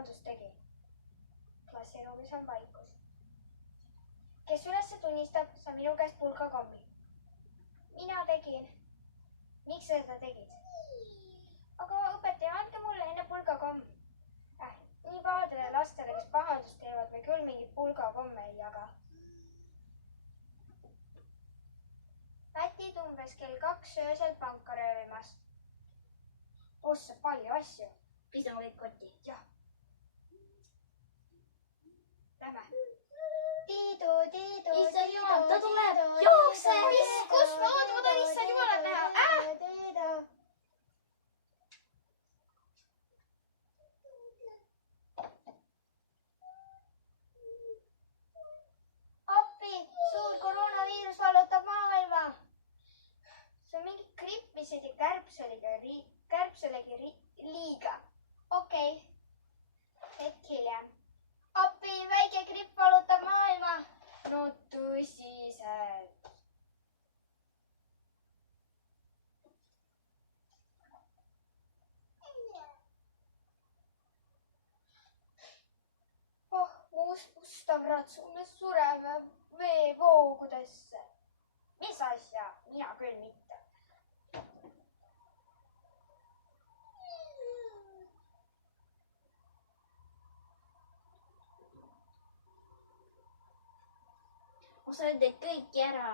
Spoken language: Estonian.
pahandust tegi? Klassiruumis on vaikus. Kes ülesse tunnistab, sa minu käest pulgakommi? Mina tegin. Miks sa seda tegid? Aga õpetaja, andke mulle enne pulgakomm. Nii pahadele lastele, kes pahandust teevad, me küll mingit pulgakomme ei jaga. Pätid umbes kell 2 öösel panka röövimas. Ossa, palju asju. Pistame kõik kotti. Jah. Lähme. Tiidu, tiidu, Issand tiidu, jumal, ta tuleb. tiidu, Jookse, tiidu, mis, kus? Ma tiidu, tahan issand jumalat näha. tiidu. Appi, suur koroonaviirus vallutab maailma. See on mingi gripp, mis ei tee kärbselegi liiga. Okei. Hetk hiljem. Appi, väike gripp vallutab maailma. No tõsiselt. Oh, mustav ratsu, me sureme veevoogudesse. Mis asja? Mina küll mitte. Ma sain teid kõiki ära.